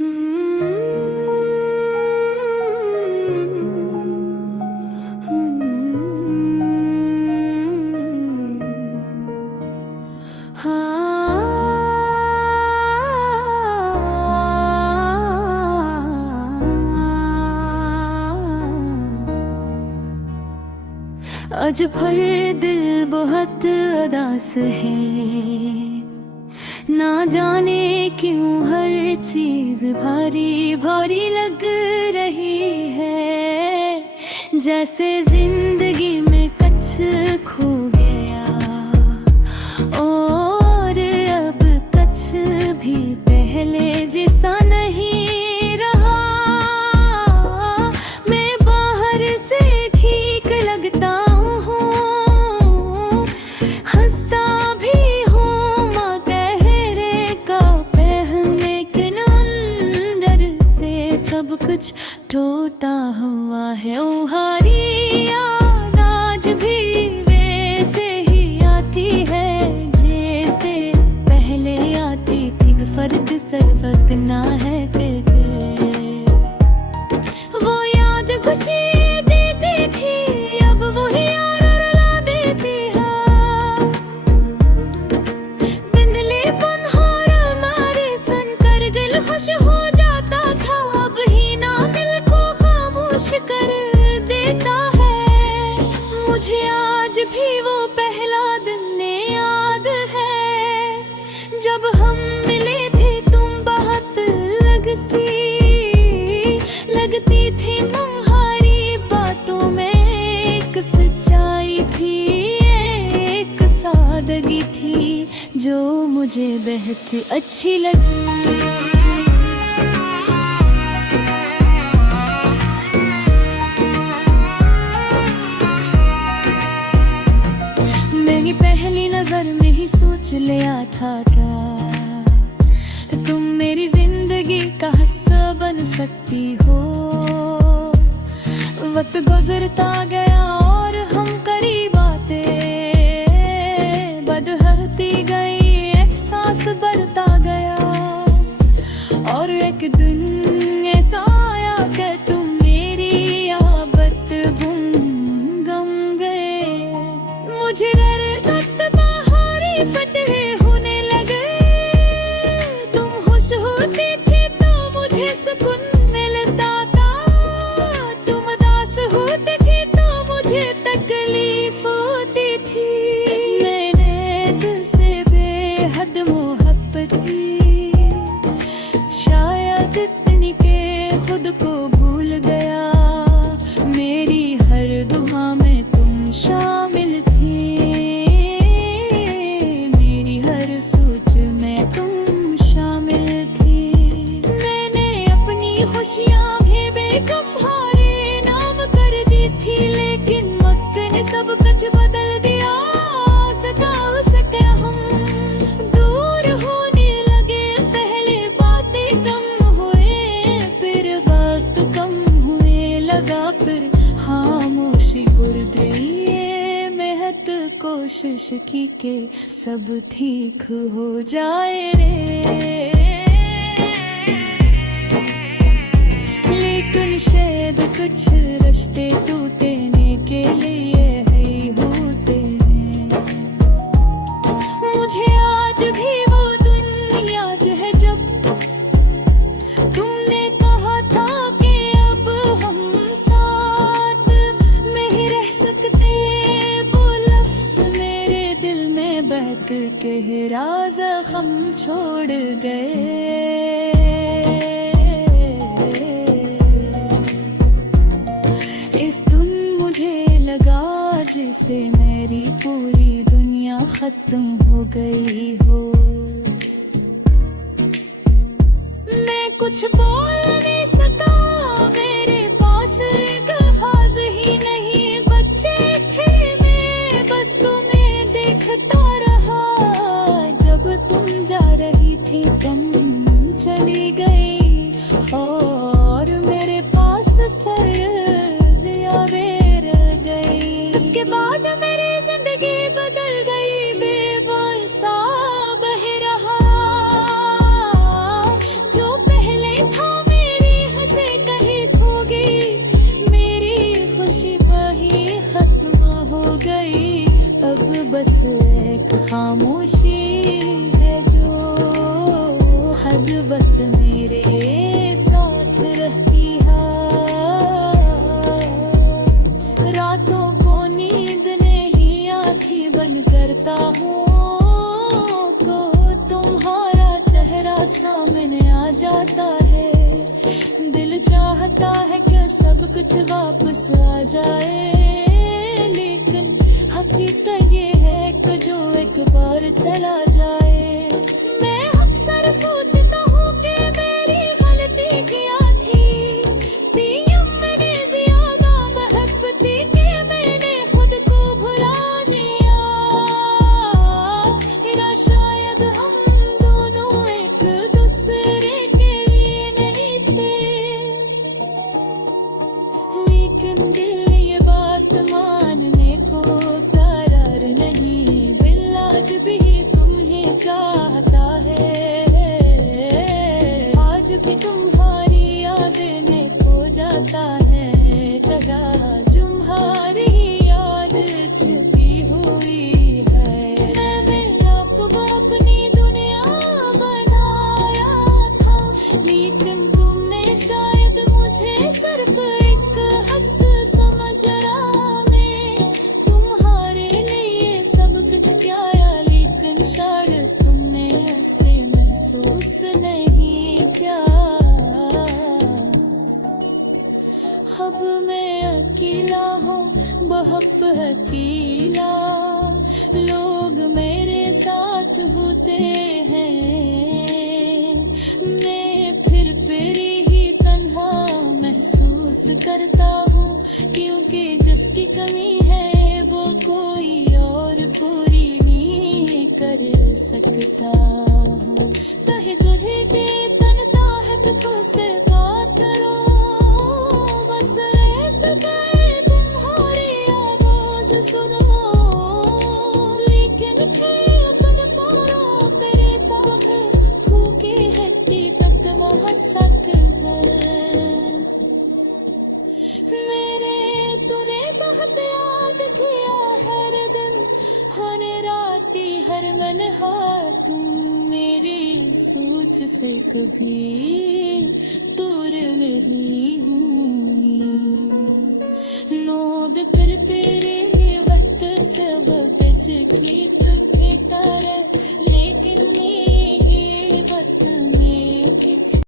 आज भर दिल बहुत उदास है, ना जाने क्यों हर चीज भारी भारी लग रही है। जैसे जिंदगी में कुछ खो गया और अब कुछ भी पहले जैसा नहीं रहा। मैं बाहर से ठीक लगता हूँ, हंसता भी हूँ माँ कहरे का पहन, लेकिन अंदर से सब कुछ टूटा हुआ है। ओ हारी याद आज भी वैसे ही आती है जैसे पहले आती थी, फर्क सिर्फ ना है वो याद खुशी देती थी, अब वही यार रुला देती है। बिंदलीपन और हमारे सन कर दिल खुश हो जाता था, अब ही ना दिल को खामोश कर देता है। मुझे आज भी वो पहला दिन याद है, जब हम मिले थे तुम बहुत लगती थी। तुम्हारी बातों में एक सच्चाई थी, एक सादगी थी जो मुझे बेहद अच्छी लगी। मेरी पहली नजर में ही सोच लिया था क्या तुम मेरी जिंदगी का हिस्सा बन सकती हो। वक्त गुजरता गया और हम करीब आते बढ़ती गई, एहसास बढ़ता गया और एक दिन ऐसा आया कि तुम मेरी याबत गम गए। मुझे बाहरी फतेह होने लगे, तुम खुश होती थी तो मुझे सुकून मिलता था, तुम उदास होती थी तो मुझे तकलीफ होती थी। मैंने तुझसे बेहद मोहब्बत की, शायद इतनी के खुद को भूल गया। मेरी हर दुआ में तुम शामिल थी, मेरी हर सोच में तुम शामिल थी। मैंने अपनी खुशियाँ भी तुम्हारे नाम कर दी थी, लेकिन वक्त ने सब कुछ बदल दिया। सता सके हम दूर होने लगे, पहले बातें कम हुए फिर वक्त कम हुए लगा, फिर खामोशी बुर दिए। मेहनत कोशिश की के सब ठीक हो जाए रे, लेकिन शायद कुछ रिश्ते टूटने के लिए ही होते हैं। मुझे आज भी वो दिन याद है जब तुमने कहा था कि अब हम साथ में ही रह सकते। वो लफ्ज़ मेरे दिल में बहक के राज़ ग़म छोड़ गए। लगा जैसे मेरी पूरी दुनिया खत्म हो गई हो। मैं कुछ बोल नहीं सका, मेरे पास एक आवाज ही नहीं। बच्चे थे मैं बस तुम्हें देखता रहा, जब तुम जा रही थी तुम चली गई और मेरे पास सर उसके बाद मेरी जिंदगी बदल गई। बेवसा बह रहा जो पहले था बस एक खामोशी है जो हर वक्त मेरे साथ रहती है। रातों को नींद नहीं आँखें बंद करता हूँ तो तुम्हारा चेहरा सामने आ जाता है। दिल चाहता है कि सब कुछ वापस आ जाए, लेकिन हकीकत ये है कि जो एक बार चला जाए। मैं अक्सर सोचता हूँ कि मेरी गलती क्या थी, मैंने ज्यादा मोहब्बती कि मैंने खुद को भुला दिया। या शायद हम दोनों एक दूसरे के लिए नहीं थे, लेकिन दिल ये बात मानने को तैयार नहीं। दिल आज भी तुम्हें चाहता है, आज भी तुम्हारी यादें खो जाता है। जगह तुम्हारी याद छिपी हुई है। मैंने आपको अपनी दुनिया बनाया था, लेकिन तुमने शायद मुझे सिर्फ एक हंस समझा। मैं तुम्हारे लिए सब कुछ किया, लेकिन शायद तुमने ऐसे महसूस नहीं किया। अब मैं अकेला हूँ, बहुत अकेला। लोग मेरे साथ होते हैं, मैं फिर ही तन्हा महसूस करता हूँ, क्योंकि जिसकी कमी है वो कोई और पूरी नहीं कर सकता। कहे तुझे के तनता है तो तुझसे बात करो, बस एक कहे तुम्हारी आवाज सुनो, लेकिन फिर पारा करता है क्योंकि हकीकत बहुत सख्त है। मेरे तुरे बहुत याद किया हर दिन, हर राती हर मन हा। तुम मेरी सोच से कभी दूर नहीं हूँ। नोद कर तेरे